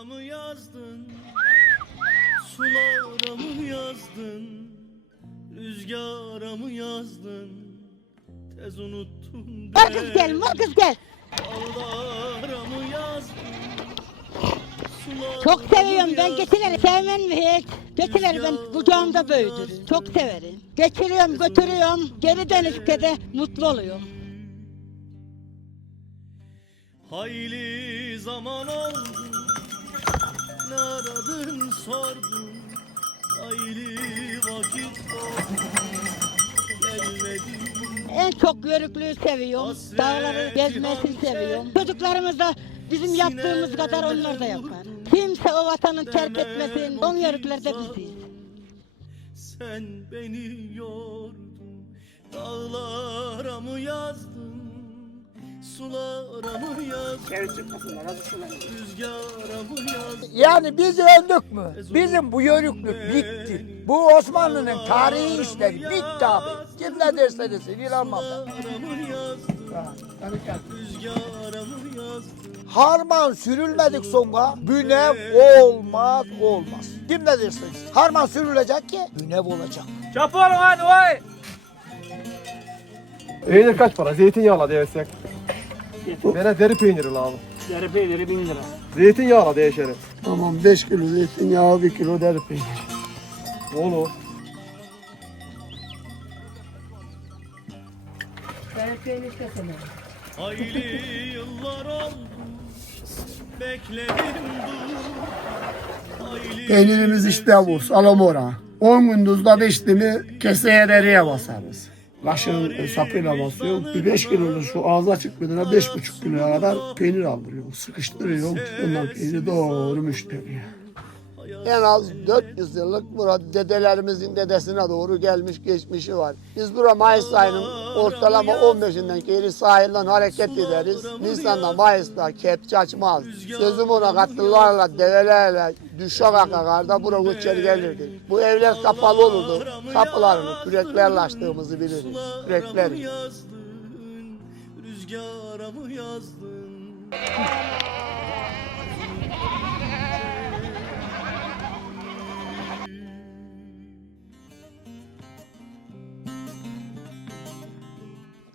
Sulara mı yazdın? Sulara mı yazdın? Rüzgara mı yazdın? Tez unuttun Mor kız gel, mor kız gel. Dağlara mı yazdın? Çok seviyorum ben geçileri sevmem mi hiç? Geçileri ben kucağımda büyüdüm. Çok severim. Geçiriyorum götürüyorum. Geri dönüşte de mutlu oluyorum. Hayli zaman oldu, ne aradın sordun, hayli vakit oldu, gelmedin. En çok yörüklüğü seviyorum. Dağları gezmesini seviyorum. Çocuklarımız da bizim yaptığımız kadar onlar da yapar. Kimse o vatanı terk etmesin. On yörüklerde biziz. Sen beni yordun, dağlara mı yazdın, sulara mı yazdın, rüzgara mı yazdın? Yani biz öldük mü? Bizim bu yörüklük bitti. Bu Osmanlı'nın tarihi işleri bitti abi. Kim ne derse desin inanmam ben. Rüzgara mı yazdın? Harman sürülmedik sonra bünev olmaz. Kim ne derse desin. Harman sürülecek ki bünev olacak. Çapı olun hadi vay. Peynir kaç para? Zeytinyağla değişsek. Bana deri peyniri lazım. Deri peyniri 1000 lira. Zeytinyağla değişelim. Tamam 5 kilo zeytinyağı 1 kilo deri peynir. Olur. Hayli yıllar oldu, bekledim dur. Peynirimiz işte bu salamora. 10 gündüzde biçti mi keseye deriye basarız. Kaşığın sapıyla basıyor. Bir 5 kiloluk şu ağza çıkmadığına 5,5 kiloya kadar peynir aldırıyor. Sıkıştırıyor. Ondan peyniri doğru müşteriye. En az 400 yıllık burada dedelerimizin dedesine doğru gelmiş geçmişi var. Biz burada Mayıs ayının ortalama 15'inden geri sahilden hareket ederiz. Nisan'da Mayıs'ta kepçe açmaz. Sözüm ona katırlarla, develerle, düşak akarda buraya göçer gelirdik. Bu evler kapalı olurdu. Kapılarını küreklerle açtığımızı biliriz. Kürekler. Rüzgara mı yazdın?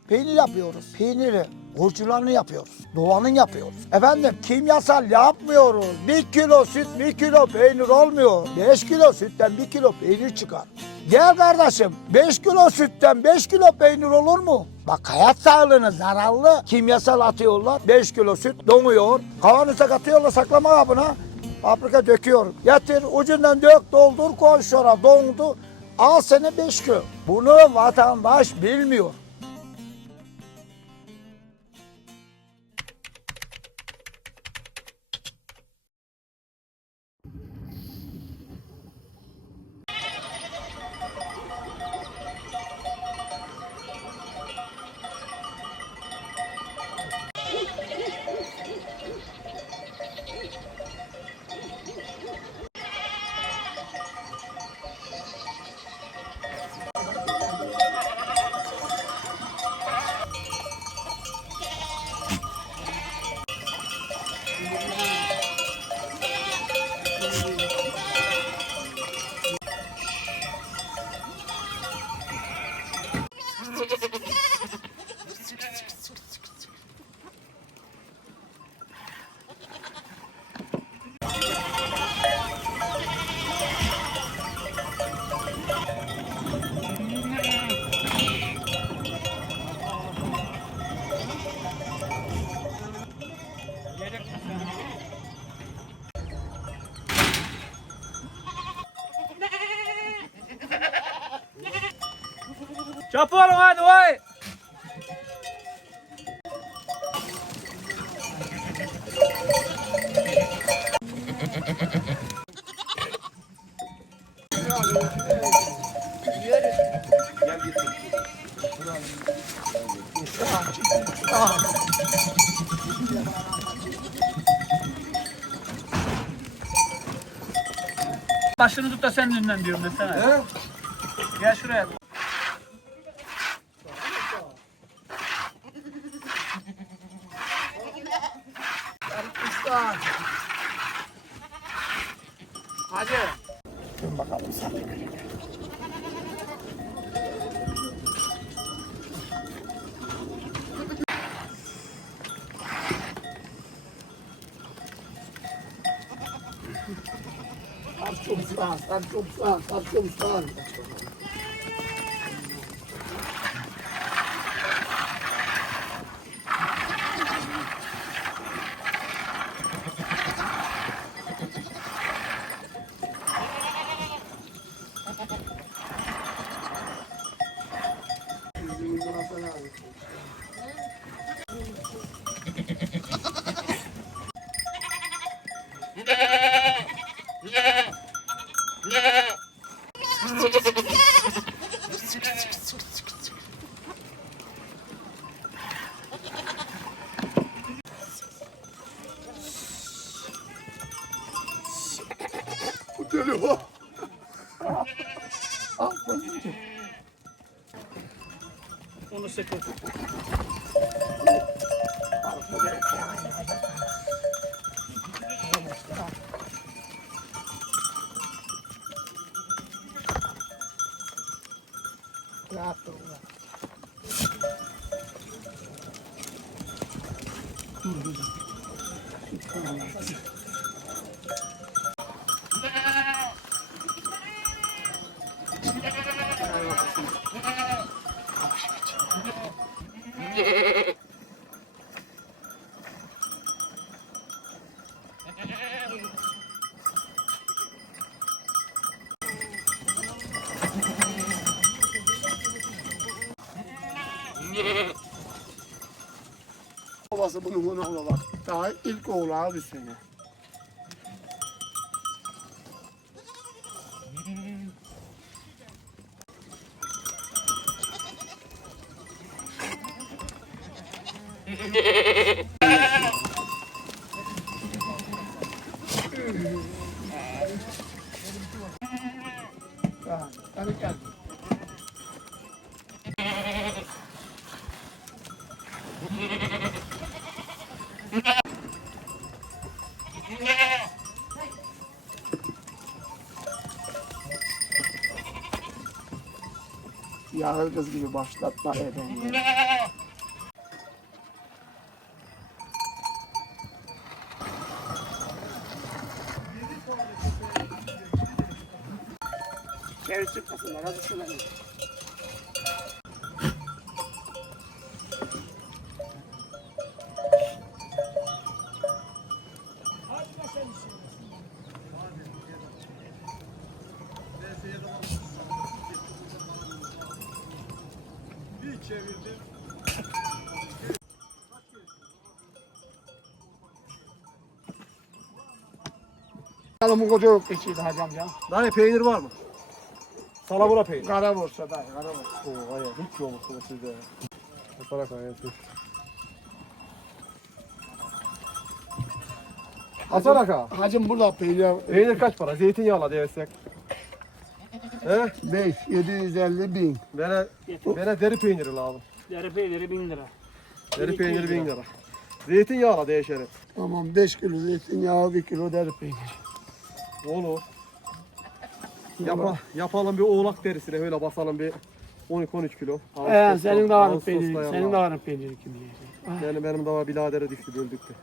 Peynir yapıyoruz. Peyniri, orijinalini yapıyoruz. Doğanın yapıyoruz. Efendim kimyasal yapmıyoruz. 1 kilo süt 1 kilo peynir olmuyor. 5 kilo sütten 1 kilo peynir çıkar. Gel kardeşim 5 kilo sütten 5 kilo peynir olur mu? Bak hayat sağlığına zararlı kimyasal atıyorlar. 5 kilo süt donuyor. Kavanoza katıyorlar saklama kabına. Fabrika döküyor. Getir ucundan dök doldur koy şora dondu. Al sene 5 kilo. Bunu vatandaş bilmiyor. Çapı olun hadi vay. Başını tut da sen önünden diyorum desene. He? Gel şuraya. Hadi. Dur bakalım Sapı Gülü. Sarçumsan. Bu deli bu. Onu sıkı. Rahat ol. Babası bunun oğlu bak. Daha ilk oğlu abi seni. Hadi gel. Yağır kız gibi başlatma eden. Geri çıkmasınlar, hadi şuna. Bu koca yok geçiydi hacam ya. Dayı peynir var mı? Salamura peynir. Kara borsa dayı, kara borsa. Oo var ya hiç yok mu sizde ya. Yaparak hayatı. Hasan Aka. Hacım burada peynir Peynir kaç para? Zeytinyağla diyersek. He? 5, 750 bin. Bana deri peyniri lazım. Yarı peyniri 1000 lira. Deri peyniri 1000 lira. Zeytinyağla değişelim. Tamam 5 kilo zeytinyağı, 1 kilo deri peynir. Olur. Yapalım bir oğlak derisine öyle basalım bir 12-13 kilo. Senin de varın Ağustos'ta peyniri, yanına. senin de varın peyniri kim yiyecek? Benim de var biladere düştü böldük de.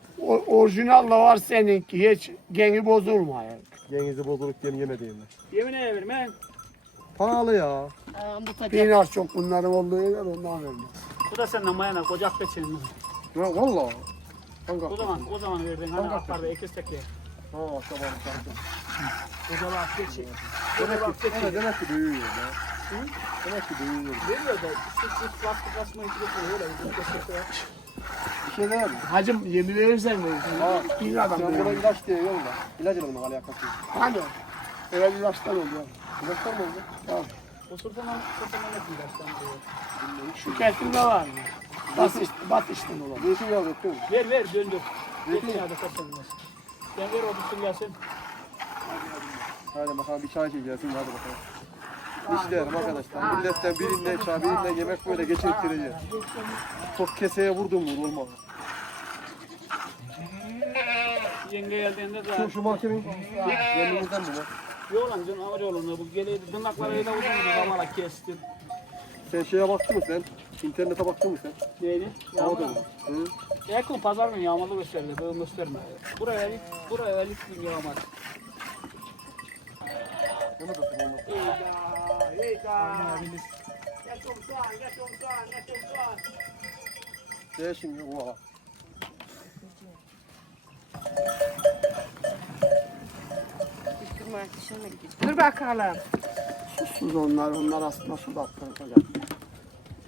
Orijinal da var seninki, hiç gengi bozulmuyor. Yengizi bozulup diye yemediğimler. Yemin ederim he. Pahalı ya. Peynir çok bunların olduğu yer ondan verdim. Bu da senden mayana kocak peçenin. Ya valla. O zaman verdin hani akarda ekistek ya. Ha tamam tamam. Kocalar peçi. Demek ki büyüyor ya. Demek ki büyüyor. Veriyor da sık plastik basmayı getiriyor öyle bir kesesi var. Bir şey değil mi? Hacım yemin verirsen verirsin. İyi adam Sen buna diyor. ilaç diye yolla. İlacın onunla alakası yok. Hani? Öyle ilaçtan oluyor. İlaçlar mı oldu? Tamam. Osurtan ne baştan diyor. Şu kesimde var mı? Basıştan olan. Zeytinyağı döktün mü? Ver döndür. Zeytinyağı da kaçırmaz. Sen ver o bitsin gelsin. Hadi bakalım bir çay içeceğiz. Hadi bakalım. İşlerim arkadaşlar. Milletten birinden çay, birinden yemek böyle geçirip gireceğiz. Çok keseye vurdum olmaz. yenge geldiğinde de Şu mahkemenin yanımızdan mı var? yolan canım ağır yolunu bu geleydi tırnaklarıyla uzun bir zamana kestim. Sen şeye baktın mı sen? İnternete baktın mı sen? Neydi? Yağmur. Yağmur. Hı? Yakın pazar günü yağmurlu gösterdi. Böyle gösterme. Buraya ilk yağmur. Bunu da tutmam. De şimdi oha. Dur bakalım. Susuz onlar aslında su da attıracak.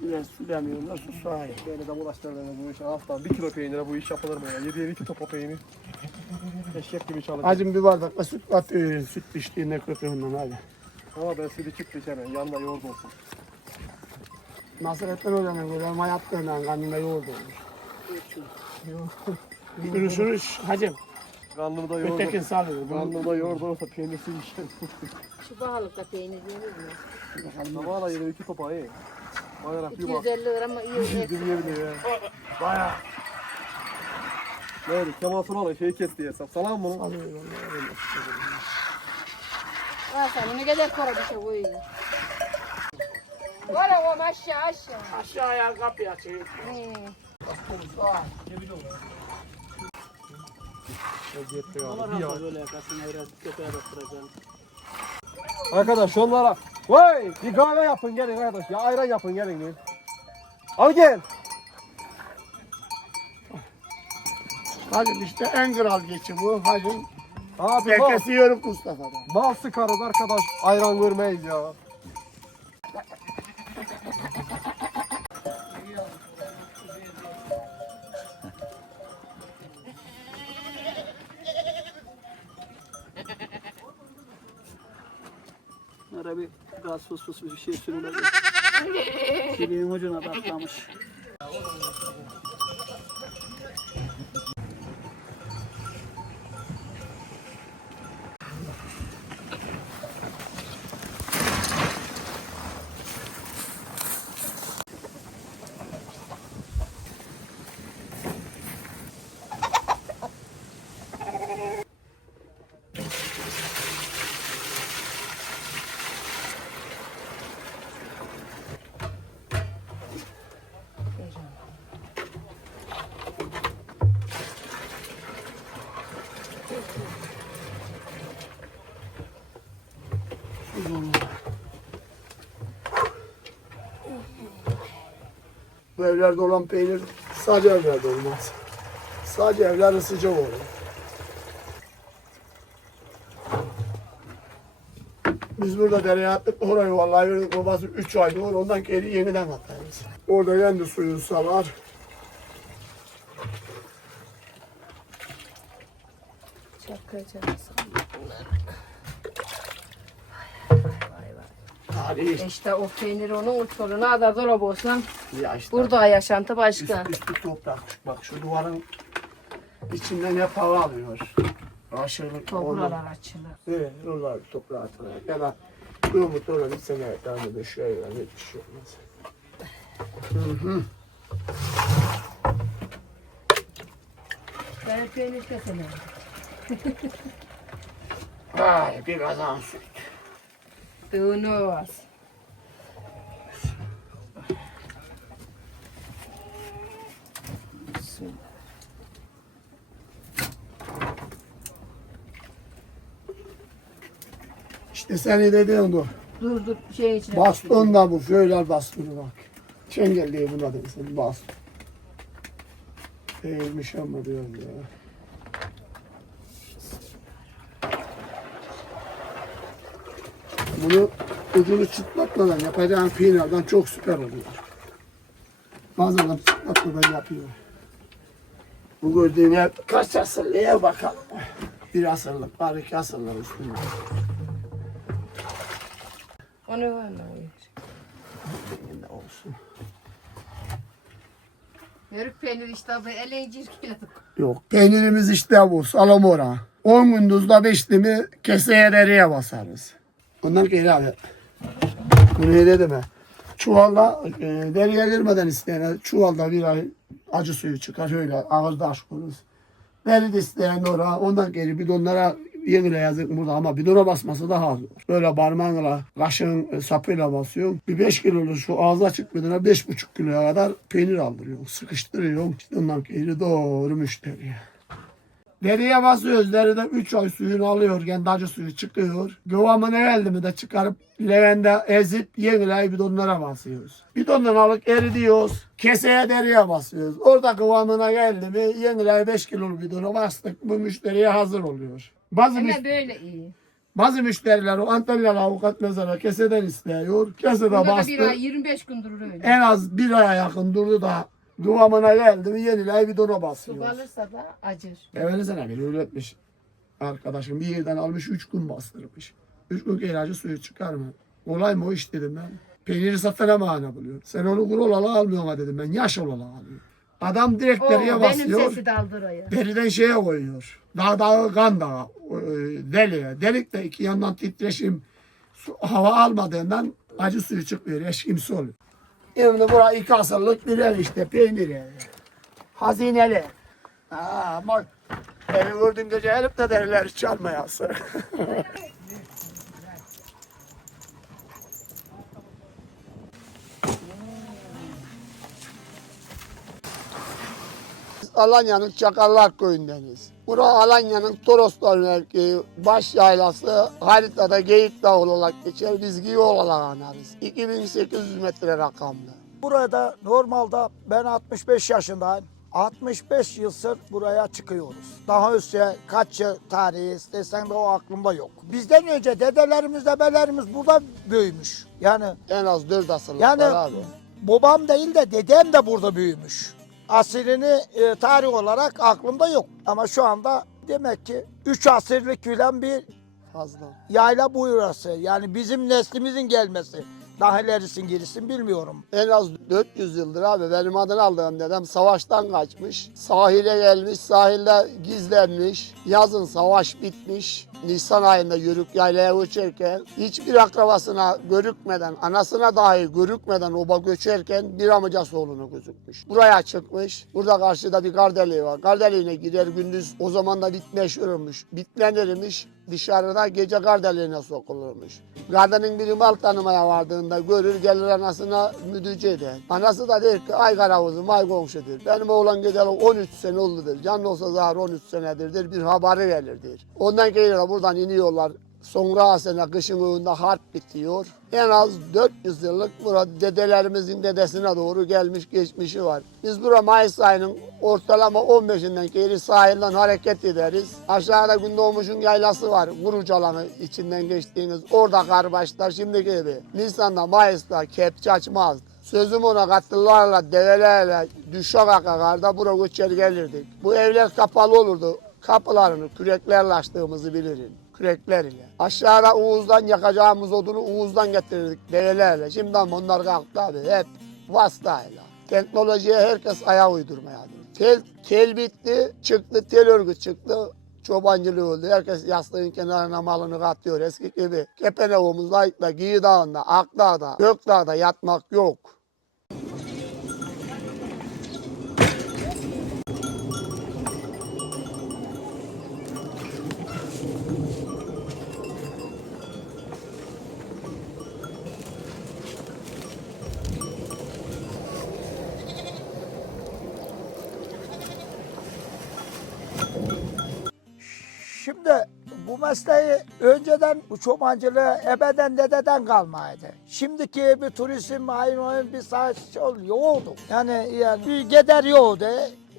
Biraz su demiyorlar, su sahip. Beni de bulaştırdı bu işe. Hafta 1 kilo peynire bu iş yapılır mı ya? 7'ye 2 topa peynir. Eşek gibi çalışıyor. Hacım bir bardakla süt atıyor, süt piştiğinde köpüğünden hadi. Ama ben sizi çift içemem. Yanında yoğurt olsun. Nasrettin Hoca'nın göre mayattığından kanında yoğurdu olmuş. Ürüş hacım. Karnımda yoğurt Ötekin olsun. sağlıyor. Karnımda yoğurt olsa peynirsiz işim. Şu pahalılıkta peynir yenir mi? Ama da yine 2 topa iyi. Bayarak bir bak. 250 lira ama iyi. Gidiyor ya. Bayağı Neydi? Kemal Sunal'ın şeyi kesti hesap. Salam mı? salıyor. Ha sen ne kadar para bir şey koyuyor. Valla o aşağı. Aşağıya kapıyı açıyor. Böyle yakasına biraz köpeğe baktıracağım. Arkadaş onlara vay bir kahve yapın gelin arkadaş ya ayran yapın gelin diyor. Al gel. Hacım işte en kral geçi bu. Hacım Abi herkesi yörük Mustafa'da. mal sıkarız arkadaş ayran vermeyiz ya. Ara bir gaz fıs bir şey sürülecek. Kiliğin ucuna patlamış. Bu evlerde olan peynir sadece evlerde olmaz. Sadece evler sıcak olur. Biz burada dereye attık, orayı vallahi verdik, babası 3 ayda olur, ondan geri yeniden atarız. Orada kendi suyu salar. Çakacağız. Tarihi İşte o peynir onun uçlarına kadar dolap olsan ya işte. burada yaşantı başka. Üstü toprak. Bak şu duvarın içinden hep hava alıyor. Aşırı Topralar açılır. Evet, oralar toprağa atılır. Ya da umut olan bir sene yani bir şey var, hiçbir şey olmaz. Ben peynir keselim. Ay bir kazan süt. Düğünü var. İşte seni dediğin bu. Dur şeyin içine. Baston da bu, şöyle bastonu bak. Çengelliği buna desin, baston. Eğilmiş ama diyorum ya. Bunu ucunu çıtlatmadan yapacağın peynirden çok süper oluyor. Bazıları çıtlatmadan yapıyor. Bu gördüğün ev kaç asırlı ev bakalım. Bir asırlık var, 2 asırlık üstünde. Onu var mı? Yine olsun. Yörük peynir işte bu eleği cirkiledik. Yok. Peynirimiz işte bu. Salamora. 10 gündüzde pişti mi keseye deriye basarız. Ondan geri abi. Bunu ne dedim ha? Çuvalla deriye girmeden isteyene çuvalda bir ay acı suyu çıkar. Öyle ağızda aşkınız. Beni de isteyen oraya, ondan geri bidonlara yenile yazık burada ama bidona basması daha zor. Böyle parmağınla, kaşığın sapıyla basıyorsun. Bir 5 kiloluk şu ağzı açık bidona 5,5 kiloya kadar peynir aldırıyorsun. Sıkıştırıyorsun. İşte ondan geri doğru müşteriye. Deriye basıyoruz. Deride 3 ay suyunu alıyor. Kendi acı suyu çıkıyor. Kıvamına geldi mi de çıkarıp levende ezip yenile bidonlara basıyoruz. Bidondan alıp eridiyoruz. Keseye deriye basıyoruz. Orada kıvamına geldi mi yenile 5 kiloluk bidona bastık. Bu müşteriye hazır oluyor. Ama böyle iyi. Bazı müşteriler o Antalyalı avukat mesela keseden istiyor. Kesede Bunda da bastı. bir ay 25 gün durur öyle. En az bir aya yakın durdu da kıvamına geldi mi yenile bidona Su basıyoruz. kalırsa da acır. Evveli sene bir öğretmiş arkadaşım. Bir yerden almış 3 gün bastırmış. 3 gün ilacı suyu çıkar mı? Kolay mı o iş dedim ben. Peyniri satana mani buluyor. Sen onu kuru olalı almıyorsun ha dedim ben. Yaş olalı alıyor. Adam direkt Oo, deriye benim basıyor. sesi daldırıyor. Deriden şeye koyuyor. Dağı kan dağı. Deliğe. Delik de iki yandan titreşim. Hava almadığından acı suyu çıkmıyor. Eşkimsi oluyor. Şimdi burası 2 asırlık bir ev işte. Peynir evi. Hazineli. Ama evi gördüğün gece elip de derler çalmayası. Alanya'nın Çakallar Köyü'ndeniz. Bura Alanya'nın Toroslar mevkii, baş yaylası, haritada Geyik Dağı olarak geçer, biz Giyi olarak anarız. 2800 metre rakamlı. Burada normalde ben 65 yaşındayım. 65 yıldır buraya çıkıyoruz. Daha önce kaç yıl tarihi istesen de o aklımda yok. Bizden önce dedelerimiz, debelerimiz burada büyümüş. Yani En az 4 asırlık Yani var abi. babam değil de dedem de burada büyümüş. Asilini tarih olarak aklımda yok. Ama şu anda demek ki 3 asırlık filan bir Fazla. yayla burası. Yani bizim neslimizin gelmesi. Daha ilerisin gerisin bilmiyorum. En az 400 yıldır abi benim adını aldığım dedem savaştan kaçmış. Sahile gelmiş, sahilde gizlenmiş. Yazın savaş bitmiş. Nisan ayında yörük yaylaya göçerken hiçbir akrabasına görükmeden, anasına dahi görükmeden oba göçerken bir amcası oğlunu gözükmüş. Buraya çıkmış. Burada karşıda bir kardeliği var. Kardeliğine gider gündüz o zaman da bit meşhurmuş. Bitlenirmiş. Dışarıda gece kardeliğine sokulurmuş. Kadının biri mal tanımaya vardığında görür gelir anasına müdüce eder. Anası da der ki ay karavuzum ay komşudur. Benim oğlan gideli 13 sene oldudur. Canlı olsa zahar 13 senedirdir bir haberi gelirdir. Ondan gelir buradan iniyorlar. Sonra sene kışın önünde harp bitiyor. En az 400 yıllık burada dedelerimizin dedesine doğru gelmiş geçmişi var. Biz burada Mayıs ayının ortalama 15'inden geri sahilden hareket ederiz. Aşağıda Gündoğmuş'un yaylası var. Kurucalanı içinden geçtiğiniz orada kar başlar şimdiki gibi. Nisan'da Mayıs'ta kepçe açmazdı. Sözüm ona katırlarla, develerle, düşak akarda buraya göçer gelirdik. Bu evler kapalı olurdu. Kapılarını küreklerle açtığımızı bilirim. Kürekler ile. Aşağıda Uğuz'dan yakacağımız odunu Uğuz'dan getirirdik develerle. Şimdi ama onlar kalktı abi. Hep vasıtayla. Teknolojiye herkes ayak uydurmaya. Tel bitti, çıktı, tel örgü çıktı. Çobancılığı oldu. Herkes yastığın kenarına malını katıyor eski gibi. Kepeneğimizde, Giyi Dağı'nda, Akdağ'da, Gökdağ'da yatmak yok. Şimdi bu mesleği önceden bu çobancılığı ebeden dededen kalmaydı. Şimdiki bir turizm aynı bir saat yoktu. Yani bir gider yoktu.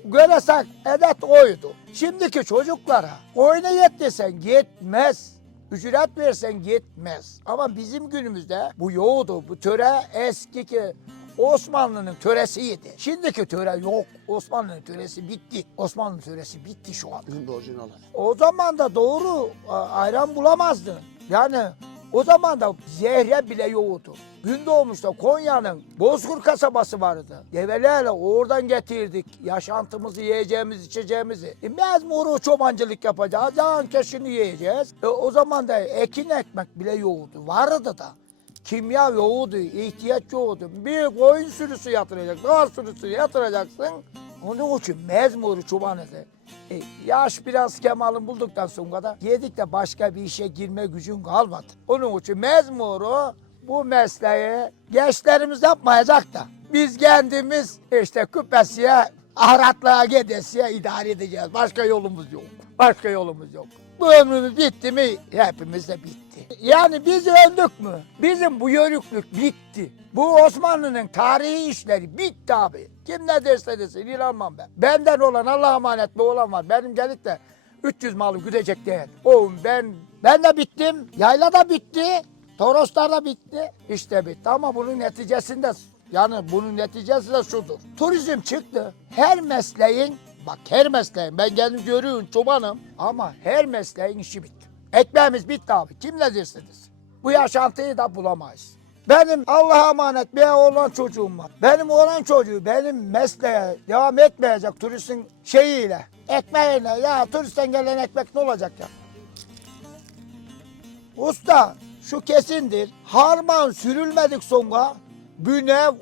Göresek edet oydu. Şimdiki çocuklara oyuna yet desen gitmez. Ücret versen gitmez. Ama bizim günümüzde bu yoktu. Bu töre eskiki Osmanlı'nın töresiydi. Şimdiki töre yok. Osmanlı'nın töresi bitti. Osmanlı töresi bitti şu anda. Bizim de orijinal. O zaman da doğru ayran bulamazdın. Yani o zaman da zehre bile yoktu. Gündoğmuş'ta Konya'nın Bozkır kasabası vardı. Develerle oradan getirdik yaşantımızı, yiyeceğimiz, içeceğimizi. Mecbur çobancılık yapacağız, can keşini yiyeceğiz. O zaman da ekin ekmek bile yoktu. Vardı da. Kimya yoktu, ihtiyaç yoktu. Bir koyun sürüsü yatıracaksın, dağ sürüsü yatıracaksın. Onun için mezmuru çobanıdı. Yaş biraz kemalını bulduktan sonra da yedik de başka bir işe girme gücün kalmadı. Onun için mezmuru bu mesleği gençlerimiz yapmayacak da biz kendimiz işte küpesiye, ahratlığa gidesiye idare edeceğiz. Başka yolumuz yok. Başka yolumuz yok. Bu ömrümüz bitti mi? Hepimiz de bitti. Yani biz öldük mü? Bizim bu yörüklük bitti. Bu Osmanlı'nın tarihi işleri bitti abi. Kim ne derse desin inanmam ben. Benden olan Allah'a emanet bir olan var. Benim gelip de 300 malım güdecek değil. Oğlum ben de bittim. Yayla da bitti. Toroslar da bitti. İşte bitti ama bunun neticesinde bunun neticesi de şudur. Turizm çıktı. Her mesleğin bak her mesleğin ben kendim görüyorum çobanım ama her mesleğin işi bitti. Ekmeğimiz bitti abi. Kim ne dersiniz? Bu yaşantıyı da bulamayız. Benim Allah'a emanet bir oğlan çocuğum var. Benim oğlan çocuğu benim mesleğe devam etmeyecek turistin şeyiyle, ekmeğiyle. Ya turistten gelen ekmek ne olacak ya? Usta şu kesindir. Harman sürülmedik sonra bünev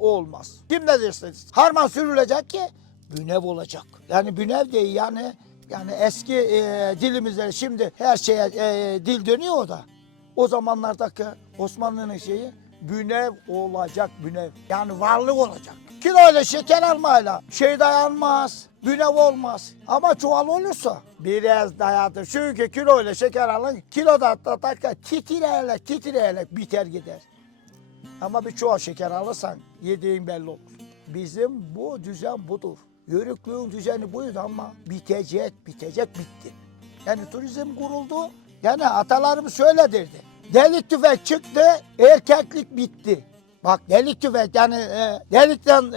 olmaz. Kim ne dersiniz? Harman sürülecek ki bünev olacak. Yani bünev değil yani eski dilimizde şimdi her şeye dil dönüyor da. O zamanlardaki Osmanlı'nın şeyi bünev olacak bünev. Yani varlık olacak. Kiloyla şeker almayla şey dayanmaz. Bünev olmaz. Ama çuval olursa biraz dayadır. Çünkü kiloyla şeker alın kiloda titreyerek biter gider. Ama bir çuval şeker alırsan yediğin belli olur. Bizim bu düzen budur. Yörüklüğün düzeni buydu ama bitecek bitti. Yani turizm kuruldu. Yani atalarımız şöyle derdi. Delik tüfek çıktı, erkeklik bitti. Bak delik tüfek yani delikten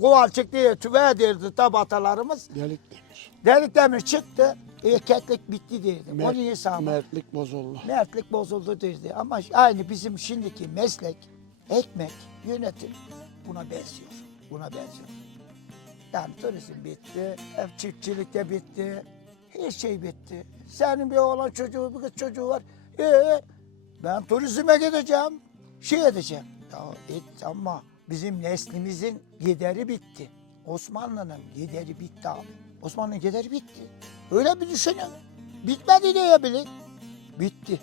kuval çıktı, tüfeğe derdi tabi atalarımız. Delik demiş. Delik demir çıktı, erkeklik bitti derdi. Onun hesabı. Mertlik bozuldu. Mertlik bozuldu derdi. Ama aynı bizim şimdiki meslek, ekmek, yönetim buna benziyor. Yani turizm bitti, çiftçilik de bitti, her şey bitti. Senin bir oğlan çocuğu, bir kız çocuğu var. Ben turizme gideceğim, edeceğim. Ya ama bizim neslimizin gideri bitti. Osmanlı'nın gideri bitti abi. Osmanlı'nın gideri bitti. Öyle bir düşünün. Bitmedi diyebilin. Bitti.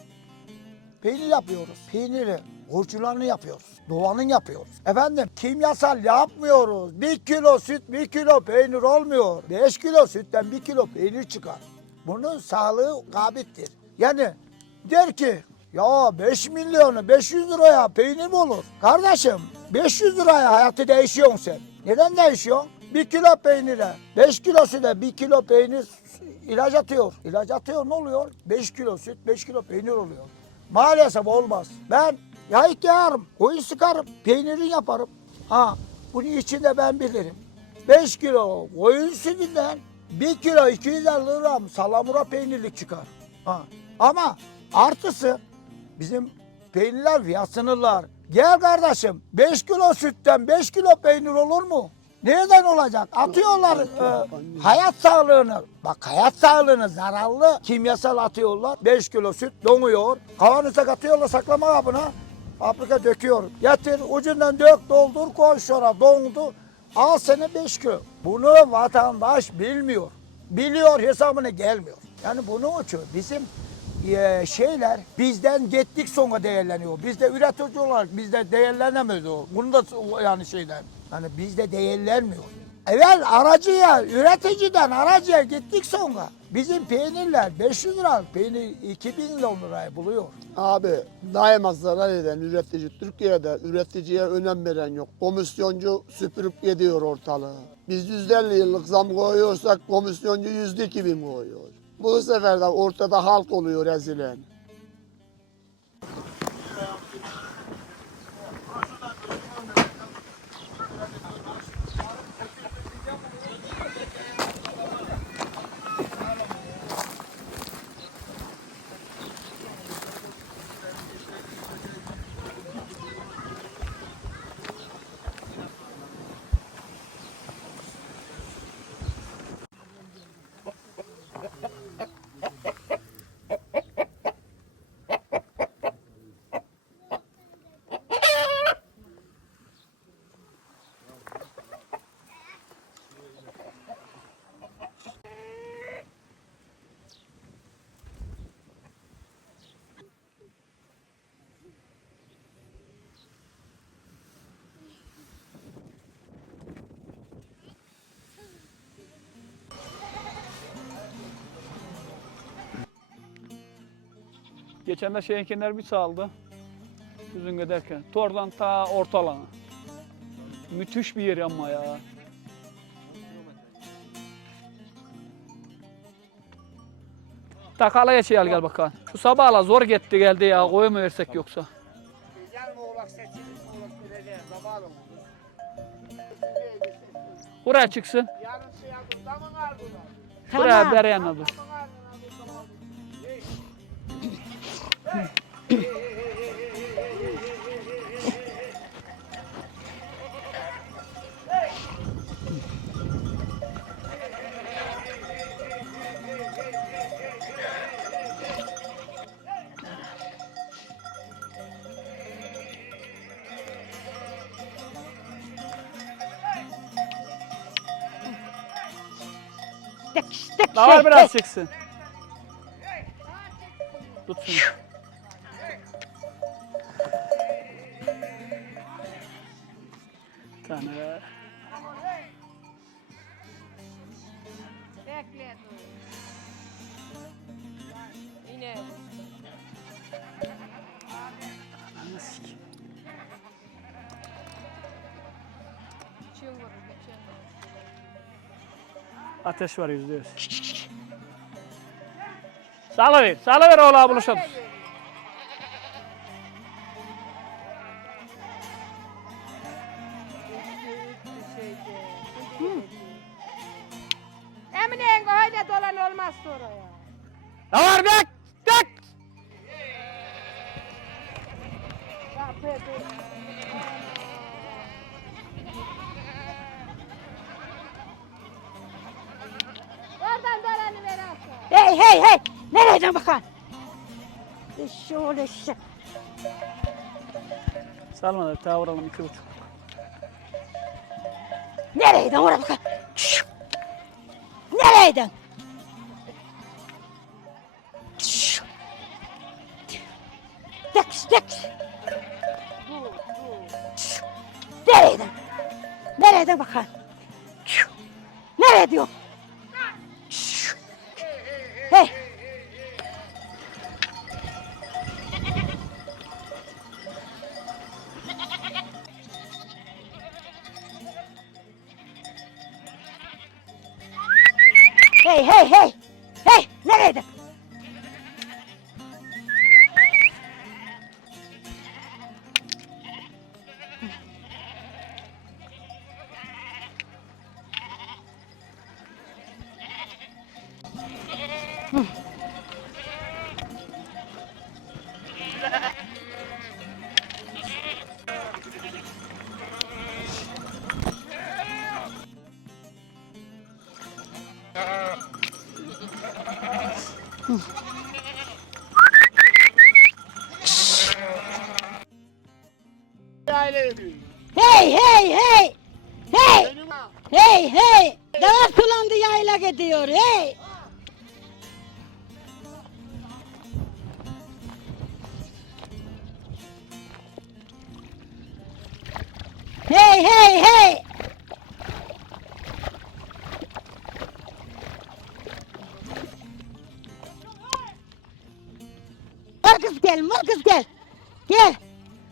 Peynir yapıyoruz. Peyniri, oruçlarını yapıyoruz. Doğanın yapıyoruz. Efendim kimyasal yapmıyoruz. 1 kilo süt 1 kilo peynir olmuyor. 5 kilo sütten 1 kilo peynir çıkar. Bunun sağlığı gabittir. Yani der ki ya 5 milyonu 500 liraya peynir mi olur? Kardeşim 500 liraya hayatı değişiyorsun sen. Neden değişiyorsun? 1 kilo peynire 5 kilosu da 1 kilo peynir ilaç atıyor. İlaç atıyor ne oluyor? 5 kilo süt 5 kilo peynir oluyor. Maalesef olmaz. Ben yayık yağarım, koyun sıkarım, peynirini yaparım. Bunun içinde ben bilirim. 5 kilo koyun sütünden 1 kilo 250 gram salamura peynirlik çıkar. Ama artısı bizim peynirler fiyatlanırlar. Gel kardeşim 5 kilo sütten 5 kilo peynir olur mu? Nereden olacak? Atıyorlar hayat sağlığını. Bak hayat sağlığını zararlı kimyasal atıyorlar. 5 kilo süt donuyor. Kavanoza katıyorlar saklama kabına. Fabrika döküyor. Getir ucundan dök doldur koy şora dondu. Al sene 5 kilo. Bunu vatandaş bilmiyor. Biliyor hesabına gelmiyor. Yani bunun için bizim şeyler bizden gittik sonra değerleniyor. Bizde üretici olarak bizde değerlenemez o. Bunu da yani şeyler. Hani bizde değerlenmiyor. Evvel üreticiden aracıya gittik sonra. Bizim peynirler 500 lira, peynir 2000 liraya buluyor. Abi daima zarar eden üretici Türkiye'de üreticiye önem veren yok. Komisyoncu süpürüp gidiyor ortalığı. Biz 150 yıllık zam koyuyorsak komisyoncu %2000 koyuyor. Bu sefer de ortada halk oluyor ezilen. Geçen de şeyinkiler bir saldı. Uzun giderken. Tordan ta ortalana. Müthiş bir yer ama ya. Takalaya çeyal gel bakalım. Şu sabahla zor gitti geldi ya. Koyu mu versek yoksa? Buraya çıksın. Buraya beri yanına dur. Davar biraz çıksın. Tutsun. Tane. Bekle dur. Yine. Ateş var %100. Salıver oğlan buluşalım. Emine yenge haydi dolan olmaz sonra ya. Davar bek! Tek! Ya peki. Oradan dolanı ver alsın. Hey hey hey! Nereden bakan? Şöyle şey. Salmadı, ta vuralım 2,5. Nereyden oraya bakan? Şşş! Nereyden? Şşş! Tek tek. Şşş! Nereyden? Nereyden bakan? Şşş! Nereye diyor? Şşş! Hey! Hey hey hey! Hey! Nereydi? Hey hey hey! Hey! Hey hey! Dava sulandı yayla gidiyor hey! Hey hey hey! Marcus gel, Marcus gel. Gel.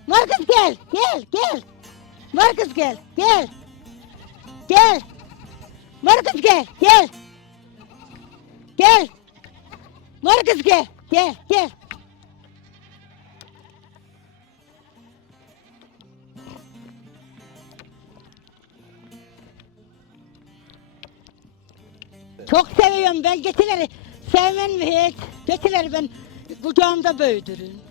Marcus gel, gel, gel. Marcus gel, gel. Gel. Marcus gel, gel. Gel. Marcus gel, gel, gel. Çok seviyorum ben geçileri. Sevmem hiç. Geçileri ben kucağımda büyüdürüm.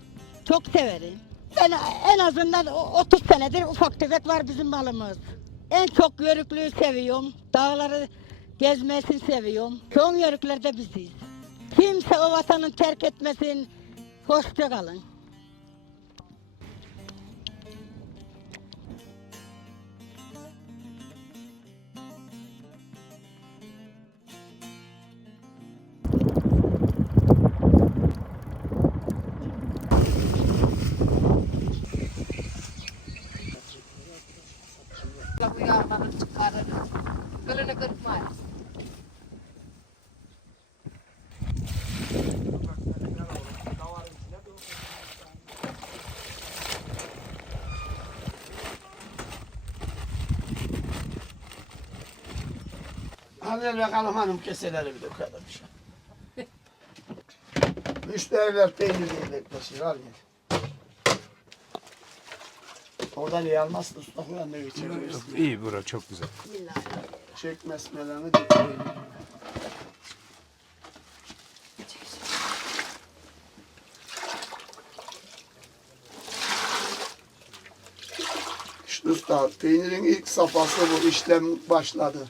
Çok severim. Ben en azından 30 senedir ufak tefek var bizim malımız. En çok yörüklüğü seviyorum. Dağları gezmesini seviyorum. Son yörüklerde biziz. Kimse o vatanı terk etmesin. Hoşça kalın. Bu yağları çıkarırız. Kılını kırpmayız. Al gel bakalım hanım keseleri bir dökelim. Müşteriler peynir bekleşir. Al gel. Oradan iyi almazsın usta falan ne geçirirsin. İyi bura çok güzel. Çekmesmelerini dökelim. İşte usta peynirin ilk safhası bu işlem başladı.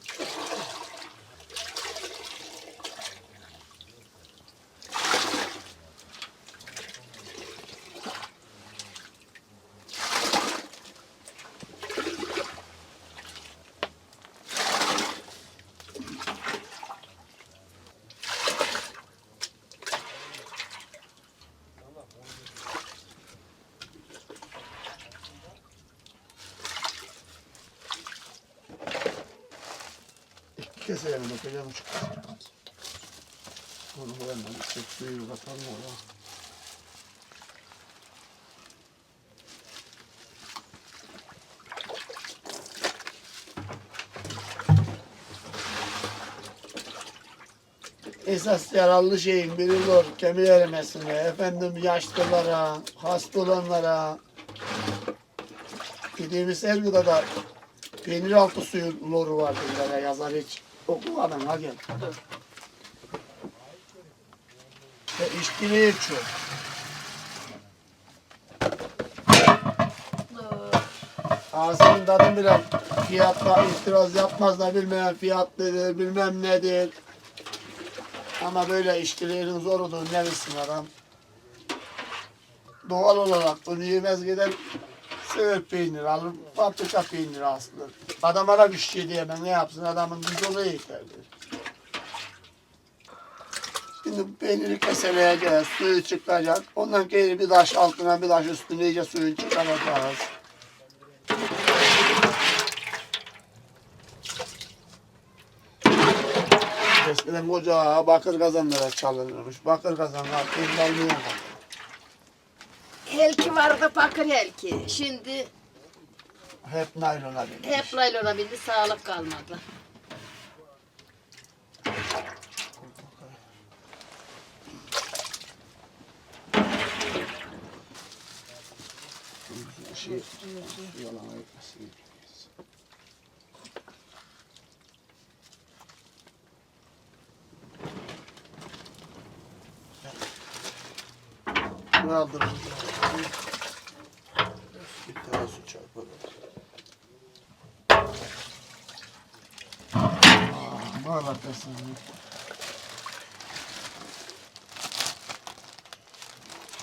Keselim bakacağım şu. Onu hemen suyu katalım oraya. Esas yararlı şeyin biri zor, kemik erimesine, efendim yaşlılara, hasta olanlara. Gittiğimiz her gıdada peynir altı suyu loru var bunlara yazar hiç. Okumadan ha gel. Ve işkiliği çok. Ağzının tadını bilen fiyatla itiraz yapmaz da bilmeyen fiyat nedir, bilmem nedir. Ama böyle işkiliğinin zor olduğunu ne bilsin adam. Doğal olarak bunu yemez gider söğüt peynir alır, paprika peyniri asılır. Adam ara bir şey diyemem ne yapsın adamın düz oluyor yeterli. Şimdi peyniri keseleyeceğiz, suyu çıkacak. Ondan geri bir taş altına bir taş üstüne iyice suyunu çıkaracağız. Eskiden koca bakır kazanlara çalınırmış. Bakır kazanlar peynir almıyor. Helki vardı bakır helki. Şimdi Hep naylona binmiş. hep naylona bindi sağlık kalmadı. Ne aldım? Bir tane su çarpalım. Bana bak sen.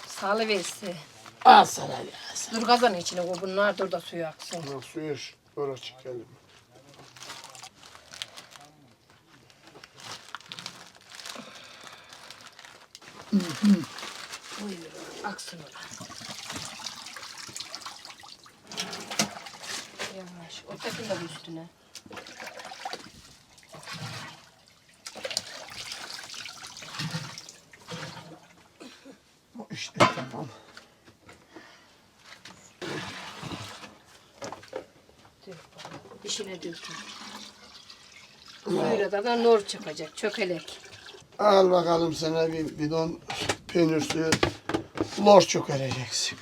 Salıverse. Al sana ya. Dur kazanın içine koy bunlar dur da suyu aksın. Suyu şuraya çekelim. Buyur aksın orası. Yavaş. O takın da bir üstüne. İşte tamam. İşine dökün. Suyuna da nur çıkacak çökelek. Al bakalım sana bir bidon peynir suyu. Lor çökereceksin.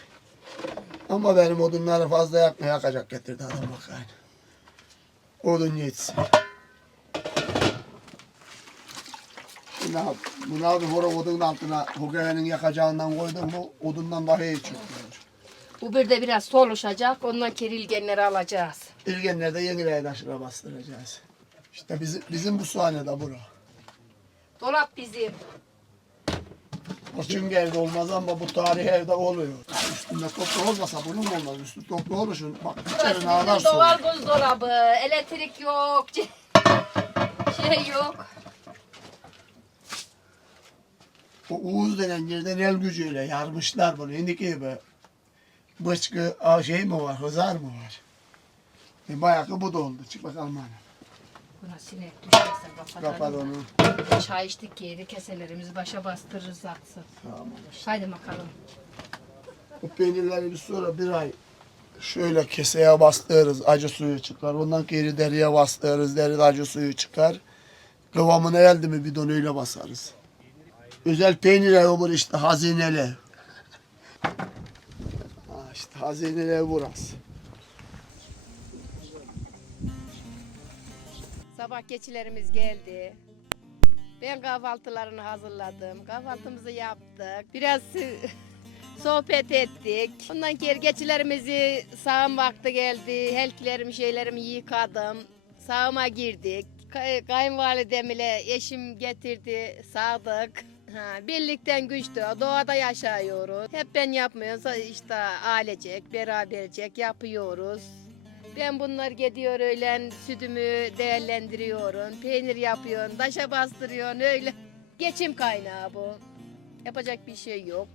Ama benim odunları fazla yakacak getirdi adam bakayım. Odun yetsin. Şimdi abi, bunu abi hora odunun altına hokevenin yakacağından koydum mu odundan daha iyi çıkıyor. Bu bir de biraz soluşacak ondan kerilgenleri alacağız. İlgenlerde yenileye taşıra bastıracağız. İşte bizim bu sahnede bura. Dolap bizim. O çingelde olmaz ama bu tarihi evde oluyor. Üstünde toplu olmasa bunun olmaz. Üstü toplu oluşun. Bak içeri ağlar Bizim soğuk. doğal buzdolabı, elektrik yok, şey yok. O Uğuz denen yerden el gücüyle yarmışlar bunu. Indiki gibi bıçkı şey mi var, hızar mı var? Bayağı ki bu da oldu. Çık bakalım hani. Buna sinek düşerse Kapat kapatalım. onu. Çay içtik yeri keselerimizi başa bastırırız aksın. Tamam. Haydi bakalım. Bu peynirleri bir sonra bir ay şöyle keseye bastırırız. Acı suyu çıkar. Ondan geri deriye bastırırız. Deride acı suyu çıkar. Kıvamına geldi mi bidonu öyle basarız. Özel peynir evi bu işte, hazineli. İşte hazineli ev burası. Sabah geçilerimiz geldi. Ben kahvaltılarını hazırladım. Kahvaltımızı yaptık. Biraz sohbet ettik. Ondan sonra geçilerimizi sağım vakti geldi. Helkilerimi şeylerimi yıkadım. Sağıma girdik. Kayınvalidem ile eşim getirdi. Sağdık. Birlikten güçtü. Doğada yaşıyoruz. Hep ben yapmıyoruz. İşte ailecek, berabercek yapıyoruz. Ben bunlar gidiyor öğlen sütümü değerlendiriyorum. Peynir yapıyorum, taşa bastırıyorum öyle. Geçim kaynağı bu. Yapacak bir şey yok.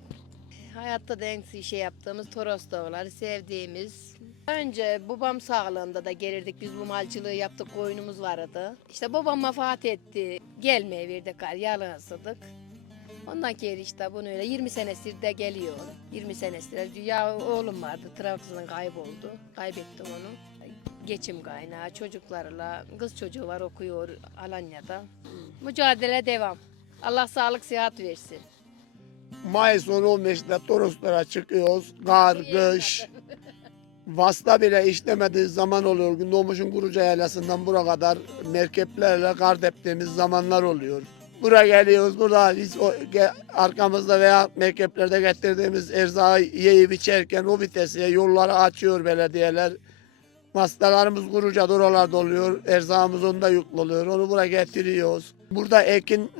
Hayatta da en şey yaptığımız Toros Dağları sevdiğimiz. Önce babam sağlığında da gelirdik. Biz bu malcılığı yaptık, koyunumuz vardı. İşte babam vefat etti. Gelmeye verdik, yalnızdık. Ondan sonra işte bunu öyle 20 senedir de geliyor. 20 senedir. Ya oğlum vardı, Trabzon'dan kayboldu. Kaybettim onu. Geçim kaynağı çocuklarla, kız çocuğu var okuyor Alanya'da. Mücadele devam. Allah sağlık sıhhat versin. Mayıs 10-15'te Toroslara çıkıyoruz. Kar, kış. Vasıta bile işlemediği zaman oluyor. Gündoğmuş'un Kuruca Yaylası'ndan buraya kadar merkeplerle kar teptiğimiz zamanlar oluyor. Buraya geliyoruz. Burada biz arkamızda veya merkeplerde getirdiğimiz erzağı yiyip içerken o vitesiye yolları açıyor belediyeler. Vasıtalarımız Kuruca'da oralarda oluyor. Erzağımız onda yüklü oluyor. Onu buraya getiriyoruz. Burada ekin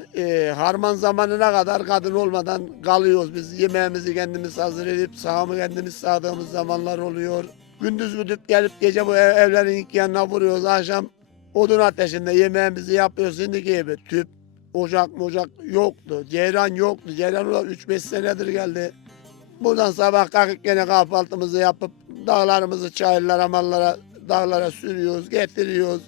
harman zamanına kadar kadın olmadan kalıyoruz. Biz yemeğimizi kendimiz hazır edip sağımı kendimiz sağdığımız zamanlar oluyor. Gündüz gidip gelip gece bu evlerin ilk yanına vuruyoruz. Akşam odun ateşinde yemeğimizi yapıyoruz. Şimdiki gibi tüp, ocak yoktu. Ceyran yoktu. Ceyran 3-5 senedir geldi. Buradan sabah kalkıp gene kahvaltımızı yapıp dağlarımızı çayırlara, mallara, dağlara sürüyoruz, getiriyoruz.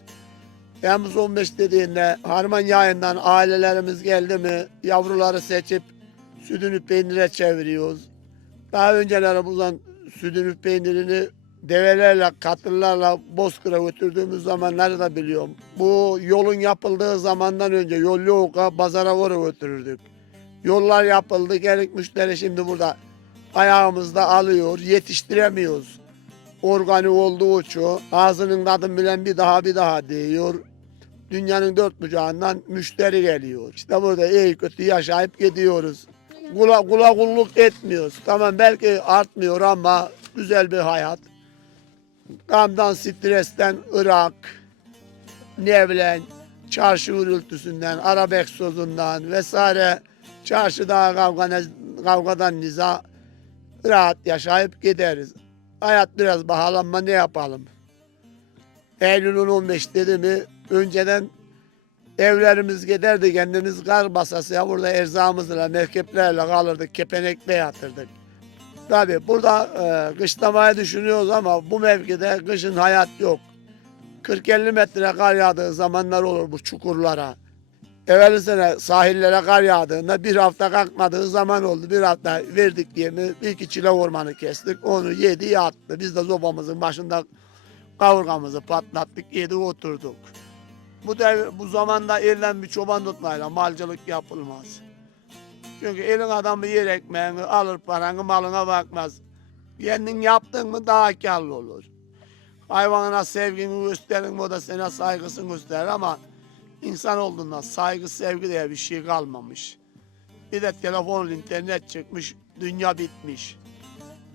Temmuz 15 dediğinde harman yayından ailelerimiz geldi mi yavruları seçip sütünü peynire çeviriyoruz. Daha önceleri buradan sütünü peynirini develerle, katırlarla Bozkır'a götürdüğümüz zamanları da biliyorum. Bu yolun yapıldığı zamandan önce yol yoksa pazara doğru götürürdük. Yollar yapıldı, gelip müşteri şimdi burada ayağımızda alıyor, yetiştiremiyoruz. Organik olduğu için ağzının tadını bilen bir daha diyor. Dünyanın dört bucağından müşteri geliyor. İşte burada iyi kötü yaşayıp gidiyoruz. Kula kulluk etmiyoruz. Tamam belki artmıyor ama güzel bir hayat. Gamdan, stresten, ırak, nevlen, çarşı gürültüsünden, arabek sözünden vesaire çarşıda kavgadan niza rahat yaşayıp gideriz. Hayat biraz pahalanma ne yapalım? Eylül'ün 15 dedi mi önceden evlerimiz giderdi kendimiz kar basasıya burada erzağımızla merkeplerle kalırdık, kepenekle yatırdık. Tabii burada kışlamayı düşünüyoruz ama bu mevkide kışın hayat yok. 40-50 metre kar yağdığı zamanlar olur bu çukurlara. Evvel sene sahillere kar yağdığında bir hafta kalkmadığı zaman oldu. Bir hafta verdik yemi, 1-2 çile ormanı kestik. Onu yedi yattı. Biz de zobamızın başında kavurgamızı patlattık, yedi oturduk. Bu zamanda elden bir çoban tutmayla malcılık yapılmaz. Çünkü elin adamı yer ekmeğini alır paranı malına bakmaz. Kendin yaptın mı daha karlı olur. Hayvanına sevgini gösterin, o da sana saygısını gösterir ama İnsan olduğunda saygı, sevgi diye bir şey kalmamış. Bir de telefon, internet çıkmış, dünya bitmiş.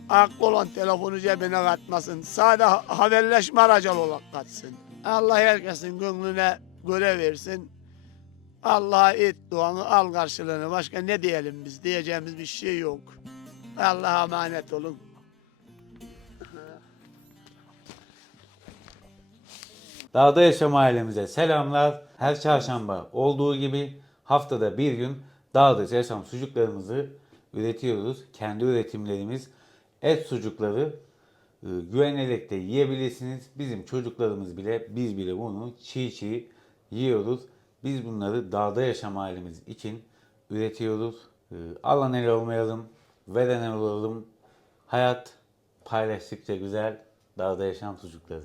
Aklı olan telefonu cebine katmasın. Sadece haberleşme aracı olarak katsın. Allah herkesin gönlüne göre versin. Allah'a et duanı, al karşılığını. Başka ne diyelim biz? Diyeceğimiz bir şey yok. Allah'a emanet olun. Dağda Yaşam ailemize selamlar. Her çarşamba olduğu gibi haftada bir gün Dağda Yaşam sucuklarımızı üretiyoruz. Kendi üretimlerimiz et sucukları güvenerek de yiyebilirsiniz. Bizim çocuklarımız bile biz bile bunu çiğ yiyoruz. Biz bunları Dağda Yaşam ailemiz için üretiyoruz. Alan el olmayalım, veren el olalım. Hayat paylaştıkça güzel. Dağda Yaşam sucukları.